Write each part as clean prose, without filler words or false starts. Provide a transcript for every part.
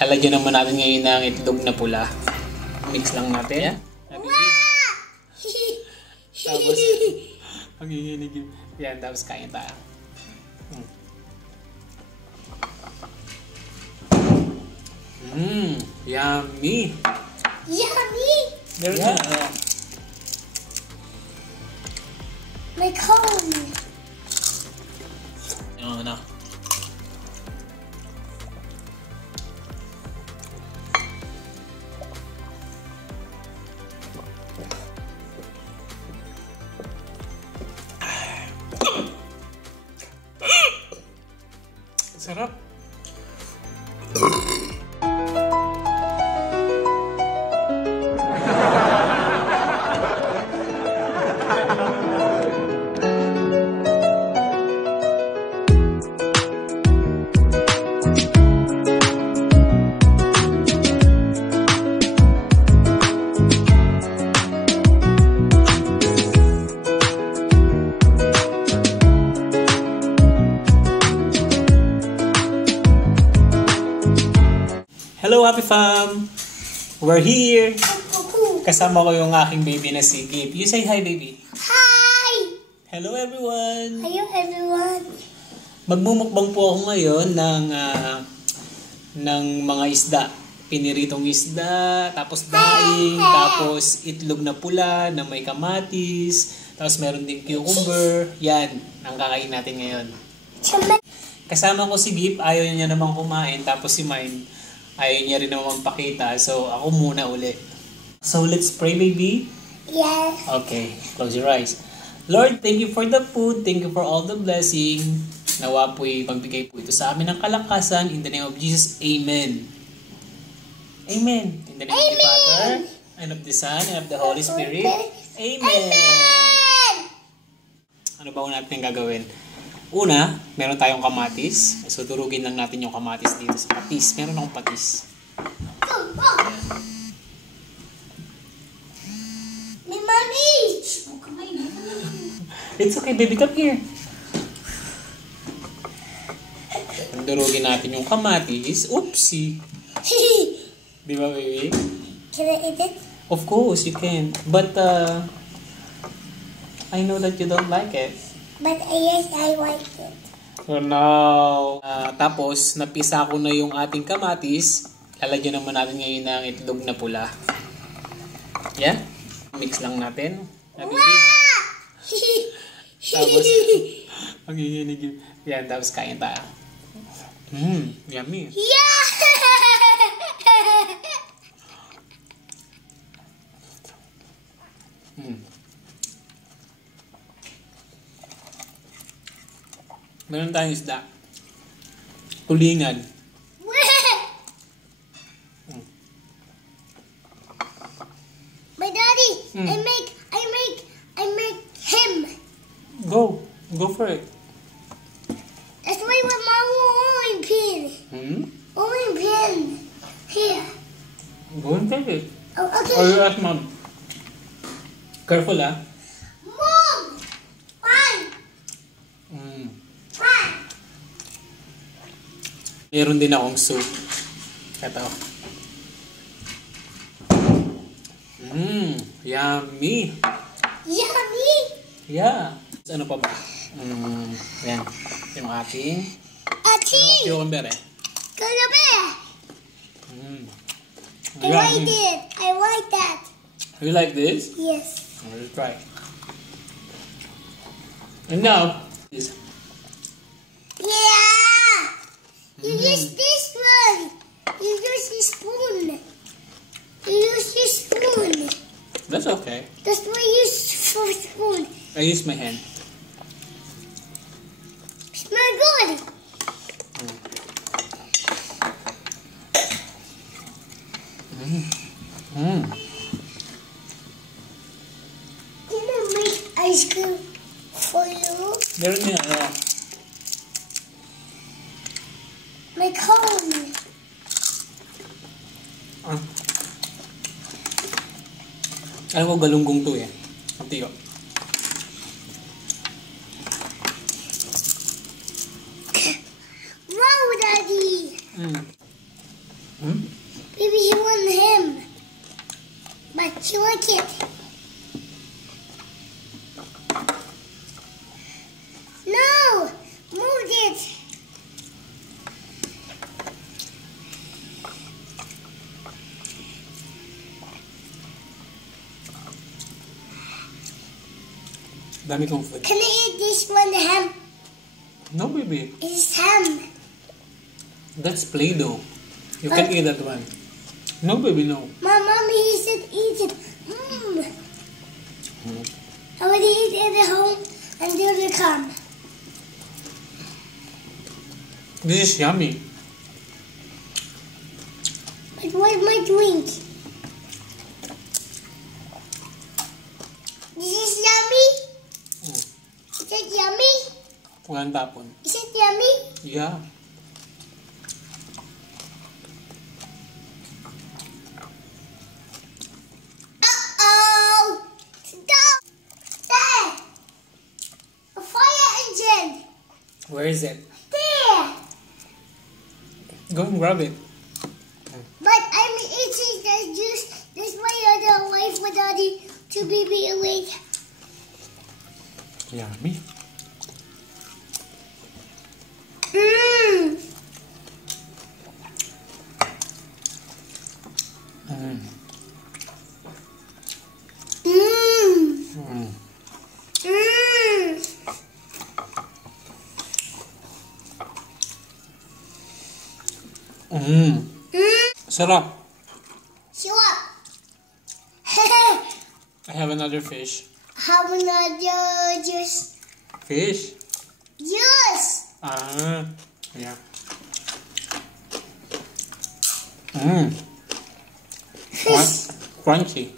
Lalagyan naman natin ngayon ng itlog na pula. Mix lang natin. Tapos, paghihinig yun. Yan, tapos kain tayo. Yummy! Yummy! Meron yeah. My cone! Ano na? Sarap! Hello, Happy Fam! We're here! Kasama ko yung aking baby na si Gabe. You say hi, baby. Hi! Hello, everyone! Hello, everyone! Magmumukbang po ako ngayon ng mga isda. Piniritong isda, tapos daing, tapos itlog na pula na may kamatis, tapos meron din cucumber. Yan, ang kakain natin ngayon. Kasama ko si Gabe, ayaw niya naman kumain, tapos si Mine, ayaw niya rin naman magpakita. So, ako muna uli. So, let's pray, baby? Yes. Okay, close your eyes. Lord, thank you for the food. Thank you for all the blessing. Nawa po'y magbigay po ito sa amin ng kalakasan. In the name of Jesus, Amen. Amen. In the name of the Father, and of the Son, and of the Holy Spirit. Amen. Ano ba natin gagawin? Una, meron tayong kamatis. So, durugin lang natin yung kamatis dito sa patis. Meron akong patis. My mommy! It's okay, baby. Come here. Durugin natin yung kamatis. Oopsie. Di ba, baby? Can I eat it? Of course, you can. But, I know that you don't like it. But yes, I like it. So now, tapos napisa ko na yung ating kamatis. Lalagyan naman natin ngayon ng itlog na pula. Yeah? Mix lang natin. Tapos, paghihinig yun. Yan, tapos kain tayo. Yummy. Yeah! Meron tayong isda. Tulingan. My daddy, I make him. Go for it. That's why my mom only pin. Only pin. Here. Go and take it. Oh, okay. Or you ask mom. Careful, ah. Mom! Fine. Fine. Meron din akong soup. Ito. Yummy. Yummy. Yeah. Ano pa ba? Yan. Yung ating cucumber eh. Cucumber. I Yummy. like it. I like that. You like this? Yes. Let's try. And now, this. Yeah. You use this one. You use this spoon. You use this spoon. That's okay. That's what you use for spoon. I use my hand. Smell good. Can I make ice cream for you? Meron niya, My cone. Alam ko galunggong to eh. Ang tiyo. Wow, Daddy. Hmm? Maybe he want him. But she like it. No! Move it! Dami kong food. Can I eat this one, ham? No, baby. It's ham. That's Play-Doh. You can eat that one. No, baby, no. My mommy, he said eat it. Mm. I will eat it at home until they come. This is yummy. But where's my drink? This is yummy? Is it yummy? Walang tapon. Is it yummy? Yeah. Uh-oh! Stop! There! A fire engine! Where is it? There! Go and grab it. But I'm eating the juice. That's why you're the wife for daddy to be awake. Yummy. Mmm! Mm. Mmm! Mm. Mmm! Mm. Mmm! Sarap. Show up! I have another fish. How another juice? Fish? Juice! Ah. Yeah. Mmm. Fish! Crunchy.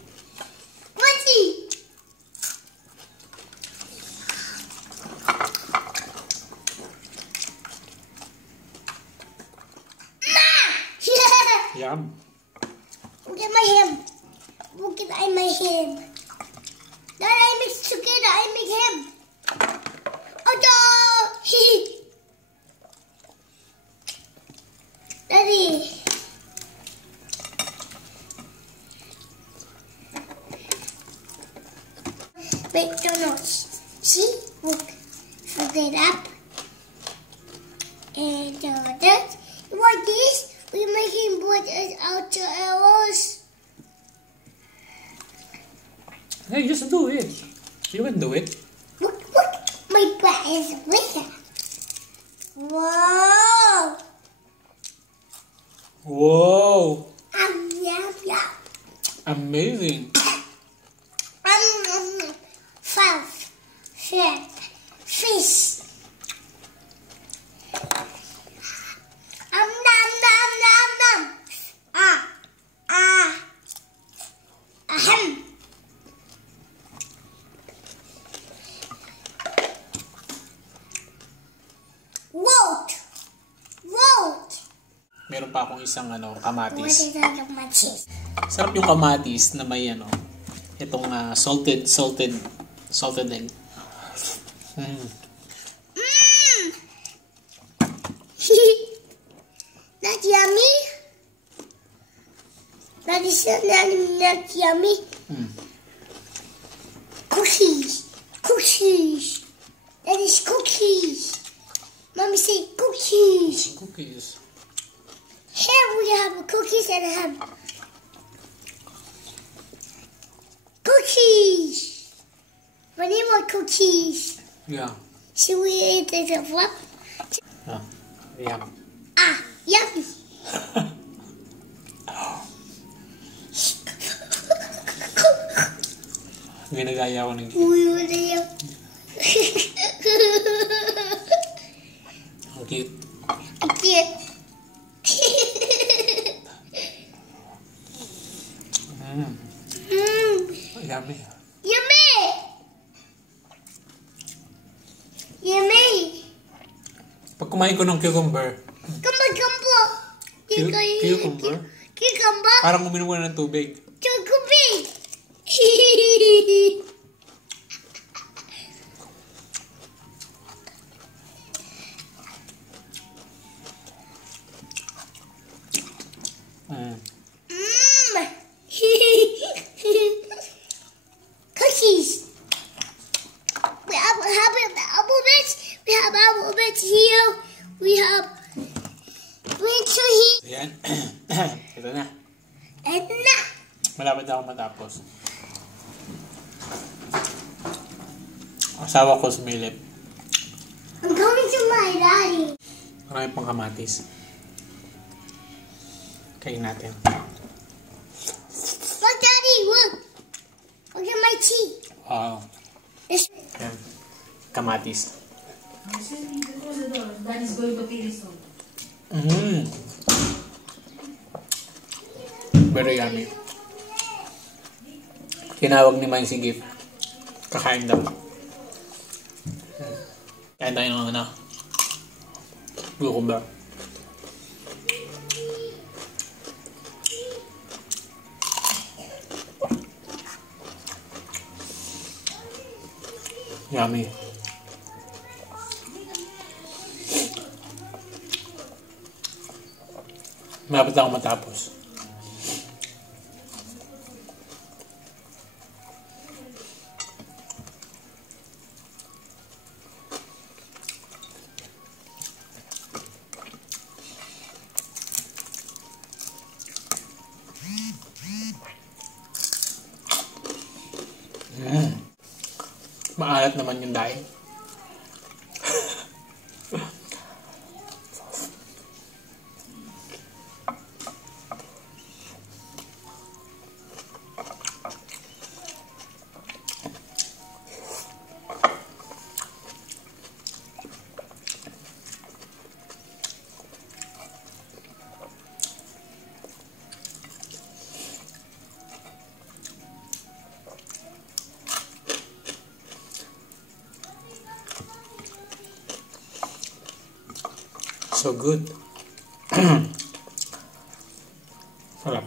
Crunchy! Yum. Look at my hand. Look at my hand. Then I mix together. I make him. Oh no! Daddy. McDonald's. See? Look. Fold it up. And that. You want this? We're making both out to arrows. Hey, just do it. You can do it. Look, my butt is bigger. Whoa! Whoa. Yum, yum. Amazing. Five, fish. Nom. Ahem. Vote. Meron pa akong isang What kamatis. is that of my cheese? Sarap yung kamatis na may itong salted egg. Mm. Not yummy? That is not yummy. Mm. Cookies. That is cookies. Mommy say cookies. Cookies. Here we have cookies and ham. Cookies. What do you want cookies? Yeah. Should we eat it as well? Yeah. Yummy. Ginagaya ko ng Ang cute. Cute. Yummy. Yummy. Pag kumain ko ng cucumber. Cucumber? Cucumber. Parang uminom ko na ng tubig. Cucumber. Mm. Mmm. Cookies. We have apple bits. We have apple bits here. We have winter here. Ayan. Ito na. And now. Malapit na ako matapos. Asawa ko sumilip. I'm going to my daddy. Marami pang kamatis. Kain natin. Look, Daddy, look. Look at my teeth. Wow. It's Ayan. Kamatis. Daddy's going to kill his own. Mm. Very yummy. Tinawag ni Mine si Gift. Kakain daw. Kain tayo ng ano. Cucumber. Yummy. Malapit lang ako matapos. Maalat naman yung daing. So good. Sarap.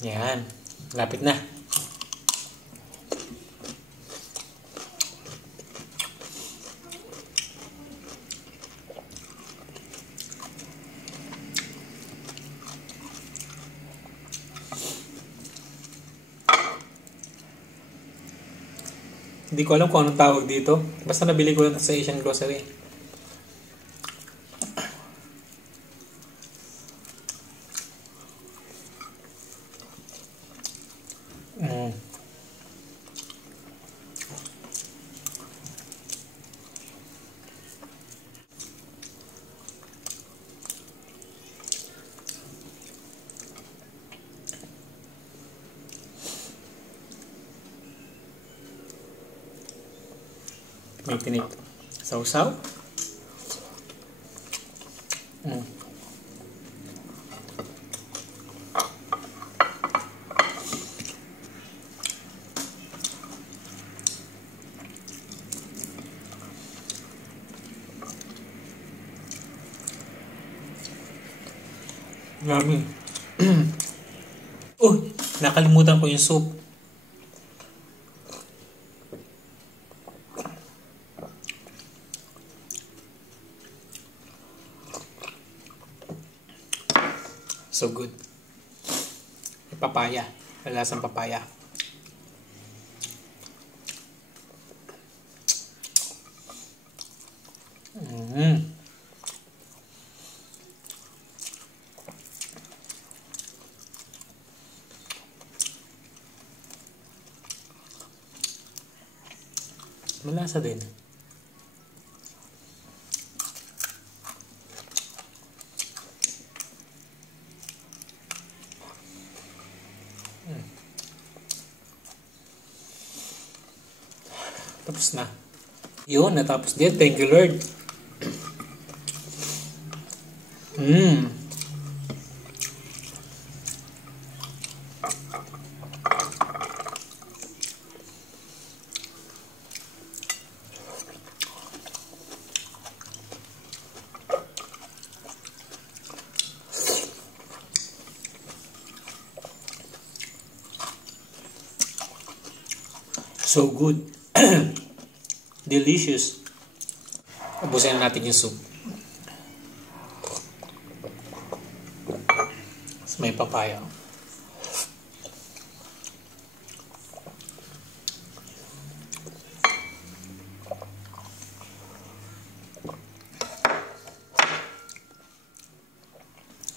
Yan. Lapit na. Hindi ko alam kung anong tawag dito. Basta nabili ko lang sa Asian Grocery. May tinik. Sausaw. Yummy. Oh, nakalimutan ko yung soup. So good. Papaya. Lasang papaya. Malasa din. Tapos na. Yun, natapos din. Thank you, Lord. So good. Delicious. Ubusin na natin yung soup. Tapos may papaya.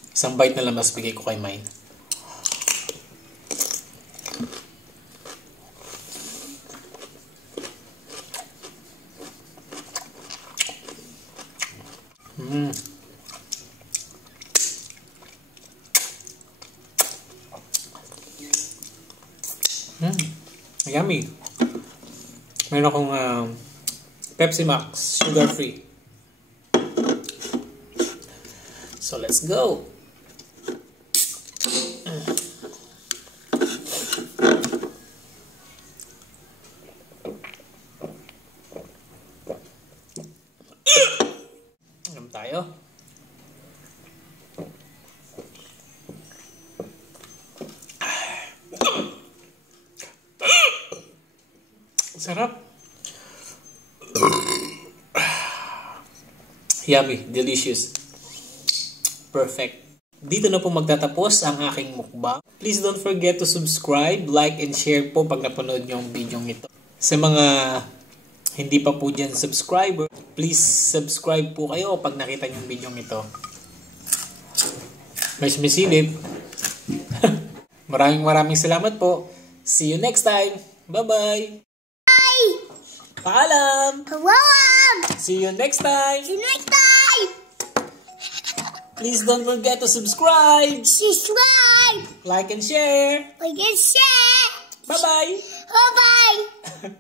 Isang bite na lang mas bigay ko kay Mine. Yummy. Meron akong Pepsi Max, sugar free. So let's go. Inom tayo. Sarap. Yummy, delicious. Perfect. Dito na po magtatapos ang aking mukbang. Please don't forget to subscribe, like, and share po pag napanood nyo ang video ito. Sa mga hindi pa po dyan subscriber, please subscribe po kayo pag nakita nyo ang video ito. May sumisilip. Maraming salamat po. See you next time. Bye-bye. Paalam! Paalam! See you next time! See you next time! Please don't forget to subscribe! Subscribe! Like and share! Like and share! Bye-bye! Bye-bye!